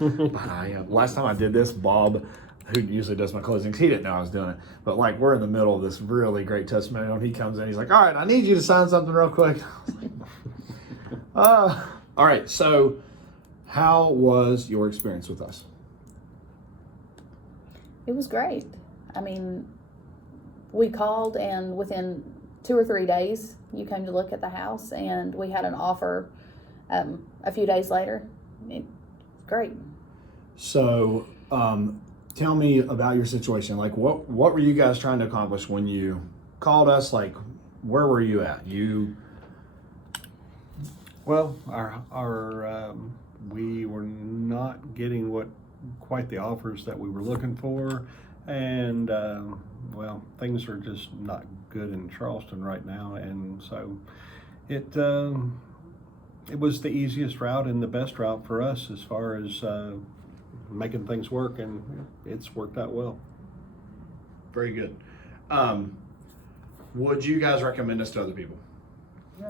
But last time I did this, Bob, who usually does my closings, he didn't know I was doing it. But like, we're in the middle of this really great testimonial, and he comes in, he's like, all right, I need you to sign something real quick. All right, so how was your experience with us? It was great. I mean, we called, and within 2 or 3 days, you came to look at the house, and we had an offer a few days later. Great. So, tell me about your situation. Like, what were you guys trying to accomplish when you called us? Like, where were you at? Well, we were not getting quite the offers that we were looking for, and well, things are just not good in Charleston right now, and so it was the easiest route and the best route for us as far as making things work, and it's worked out well. Very good. Would you guys recommend us to other people?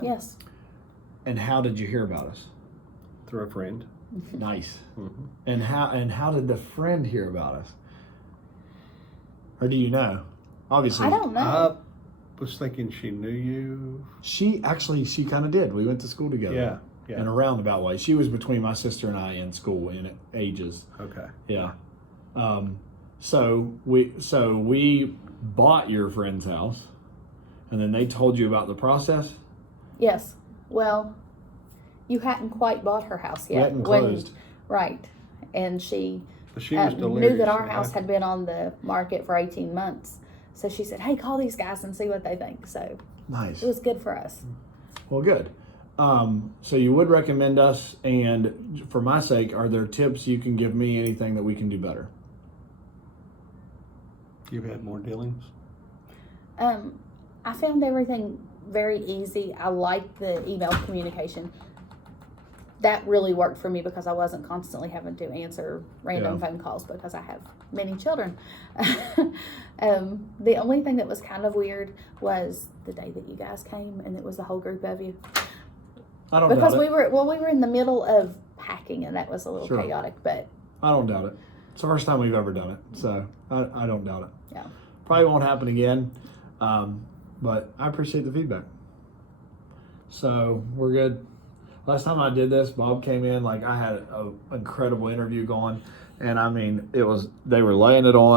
Yes. And how did you hear about us? Through a friend. Nice. Mm-hmm. And how did the friend hear about us? Or do you know? Obviously, I don't know. I was thinking she knew you. She kind of did. We went to school together. Yeah. In a roundabout way. She was between my sister and I in school in ages. Okay. Yeah. So we bought your friend's house, and then they told you about the process. Yes. Well, you hadn't quite bought her house yet. We hadn't closed. Right. And she But she was knew delirious. that our house had been on the market for 18 months. So she said, hey, call these guys and see what they think. So Nice. it was good for us. Well, good. So you would recommend us, and for my sake, are there tips you can give me, anything that we can do better? You've had more dealings? I found everything very easy. I liked the email communication. That really worked for me because I wasn't constantly having to answer random phone calls because I have many children. The only thing that was kind of weird was the day that you guys came, and it was the whole group of you. I don't Because doubt it. we were in the middle of packing, and that was a little Sure. chaotic, but I don't doubt it. It's the first time we've ever done it, so I don't doubt it. yeah. Probably won't happen again, but I appreciate the feedback. So we're good. Last time I did this, Bob came in, like I had an incredible interview going, and I mean, they were laying it on.